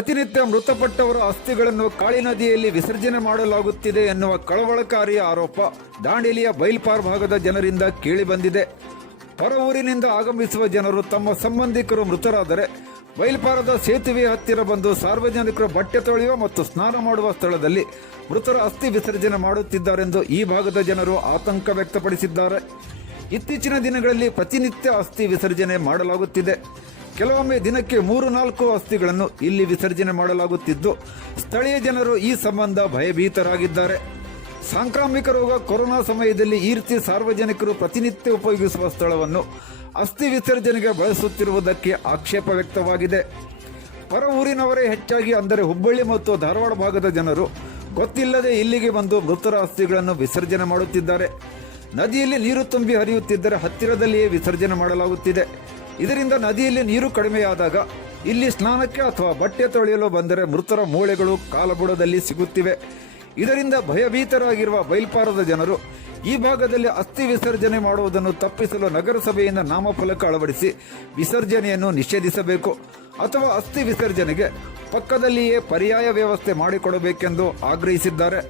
ಪ್ರತಿನಿತ್ಯ ಮೃತಪಟ್ಟವರ ಅಸ್ಥಿಗಳನ್ನು ಕಾಳಿ ನದಿಯಲ್ಲಿ ವಿಸರ್ಜನೆ ಮಾಡಲಾಗುತ್ತಿದೆ ಎನ್ನುವ ಕಳವಳಕಾರಿ ಆರೋಪ ದಾಂಡೇಲಿಯ ಬೈಲ್ಪಾರ್ ಭಾಗದ ಜನರಿಂದ ಕೇಳಿಬಂದಿದೆ. ಹೊರ ಊರಿನಿಂದ ಆಗಮಿಸುವ ಜನರು ತಮ್ಮ ಸಂಬಂಧಿಕರು ಮೃತರಾದರೆ ಬೈಲ್ಪಾರದ ಸೇತುವೆ ಹತ್ತಿರ ಬಂದು ಸಾರ್ವಜನಿಕರು ಬಟ್ಟೆ ತೊಳೆಯುವ ಮತ್ತು ಸ್ನಾನ ಮಾಡುವ ಸ್ಥಳದಲ್ಲಿ ಮೃತರ ಅಸ್ಥಿ ವಿಸರ್ಜನೆ ಮಾಡುತ್ತಿದ್ದಾರೆಂದು ಈ ಭಾಗದ ಜನರು ಆತಂಕ ವ್ಯಕ್ತಪಡಿಸಿದ್ದಾರೆ. ಇತ್ತೀಚಿನ ದಿನಗಳಲ್ಲಿ ಪ್ರತಿನಿತ್ಯ ಅಸ್ಥಿ ವಿಸರ್ಜನೆ ಮಾಡಲಾಗುತ್ತಿದೆ. ಕೆಲವೊಮ್ಮೆ ದಿನಕ್ಕೆ 3-4 ಅಸ್ಥಿಗಳನ್ನು ಇಲ್ಲಿ ವಿಸರ್ಜನೆ ಮಾಡಲಾಗುತ್ತಿದ್ದು ಸ್ಥಳೀಯ ಜನರು ಈ ಸಂಬಂಧ ಭಯಭೀತರಾಗಿದ್ದಾರೆ. ಸಾಂಕ್ರಾಮಿಕ ರೋಗ ಕೊರೋನಾ ಸಮಯದಲ್ಲಿ ಈ ರೀತಿ ಸಾರ್ವಜನಿಕರು ಪ್ರತಿನಿತ್ಯ ಉಪಯೋಗಿಸುವ ಸ್ಥಳವನ್ನು ಅಸ್ಥಿ ವಿಸರ್ಜನೆಗೆ ಬಳಸುತ್ತಿರುವುದಕ್ಕೆ ಆಕ್ಷೇಪ ವ್ಯಕ್ತವಾಗಿದೆ. ಹೊರ ಊರಿನವರೇ ಹೆಚ್ಚಾಗಿ ಅಂದರೆ ಹುಬ್ಬಳ್ಳಿ ಮತ್ತು ಧಾರವಾಡ ಭಾಗದ ಜನರು ಗೊತ್ತಿಲ್ಲದೆ ಇಲ್ಲಿಗೆ ಬಂದು ಮೃತರ ಅಸ್ಥಿಗಳನ್ನು ವಿಸರ್ಜನೆ ಮಾಡುತ್ತಿದ್ದಾರೆ. ನದಿಯಲ್ಲಿ ನೀರು ತುಂಬಿ ಹರಿಯುತ್ತಿದ್ದರೆ ಹತ್ತಿರದಲ್ಲಿಯೇ ವಿಸರ್ಜನೆ ಮಾಡಲಾಗುತ್ತಿದೆ. ಇದರಿಂದ ನದಿಯಲ್ಲಿ ನೀರು ಕಡಿಮೆಯಾದಾಗ ಇಲ್ಲಿ ಸ್ನಾನಕ್ಕೆ ಅಥವಾ ಬಟ್ಟೆ ತೊಳೆಯಲು ಬಂದರೆ ಮೃತರ ಮೂಳೆಗಳು ಕಾಲಬುಡದಲ್ಲಿ ಸಿಗುತ್ತಿವೆ. ಇದರಿಂದ ಭಯಭೀತರಾಗಿರುವ ಬೈಲ್ಪಾರದ ಜನರು ಈ ಭಾಗದಲ್ಲಿ ಅಸ್ಥಿ ವಿಸರ್ಜನೆ ಮಾಡುವುದನ್ನು ತಪ್ಪಿಸಲು ನಗರಸಭೆಯಿಂದ ನಾಮಫಲಕ ಅಳವಡಿಸಿ ವಿಸರ್ಜನೆಯನ್ನು ನಿಷೇಧಿಸಬೇಕು ಅಥವಾ ಅಸ್ಥಿ ವಿಸರ್ಜನೆಗೆ ಪಕ್ಕದಲ್ಲಿಯೇ ಪರ್ಯಾಯ ವ್ಯವಸ್ಥೆ ಮಾಡಿಕೊಡಬೇಕೆಂದು ಆಗ್ರಹಿಸಿದ್ದಾರೆ.